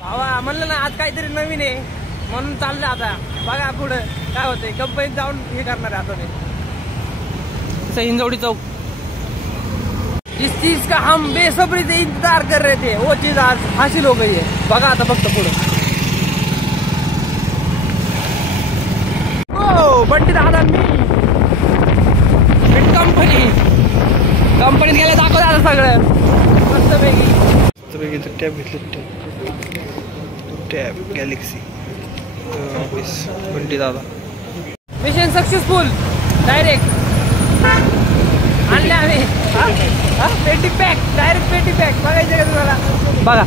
भावा म्हणलं ना आज काहीतरी नवीन आहे म्हणून चाललं आता बघा पुढे काय होतंय कंपनीत जाऊन हे करणार आहे आता मी हिंजवडी चौक जिस चीज का हम बेसब्री से इंतजार कर रहे थे वो चीज आज हासिल हो गई है बघा आता फक्त पुढे ओ बंटी दादा मी कंपनीत गेले दाखव आता सगळं मस्तपैकी टॅब घेतलं टॅब गॅलेक्सी बंटी दादा मिशन सक्सेसफुल डायरेक्ट आणले आम्ही पेटी पॅक डायरेक्ट पेटी पॅक बघायचं का तुम्हाला बघा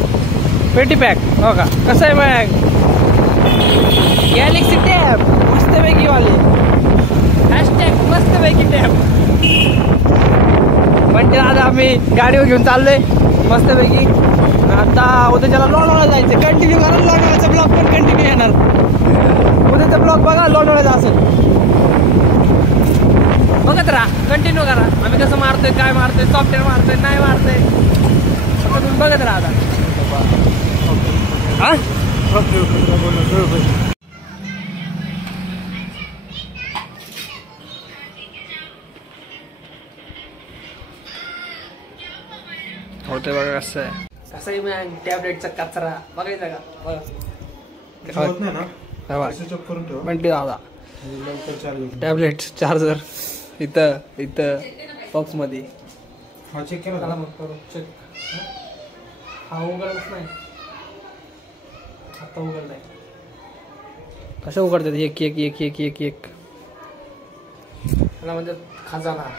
पेटी पॅक हो का कसं आहे मग गॅलेक्सी टॅब मस्तपैकी वाले हॅशटॅग मस्तपैकी टॅब बंटी दादा आम्ही गाडीवर घेऊन चाललोय मस्तपैकी आता उद्याच्याला लोणावळा जायचं कंटिन्यू करा लोणावळ्याचा ब्लॉग पण कंटिन्यू येणार उद्याचा ब्लॉग बघा लोणावळ्याचा असेल बघत राहा कंटिन्यू करा आम्ही कसं मारतोय काय मारतोय सॉफ्टवेअर मारतोय नाही मारतोय तुम्ही बघत राहा आता होते बघा कसं आहे कसंही मग टॅबलेटचा कचरा बघायचा का बघा बंटी दादा टॅबलेट चार्जर इथं बॉक्स मध्ये हा चेक केला मग करू चेक हा उघडलंच नाही आता उघडलाय कसं उघडतात एक एक एक एक एक एक त्याला म्हणजे खजाना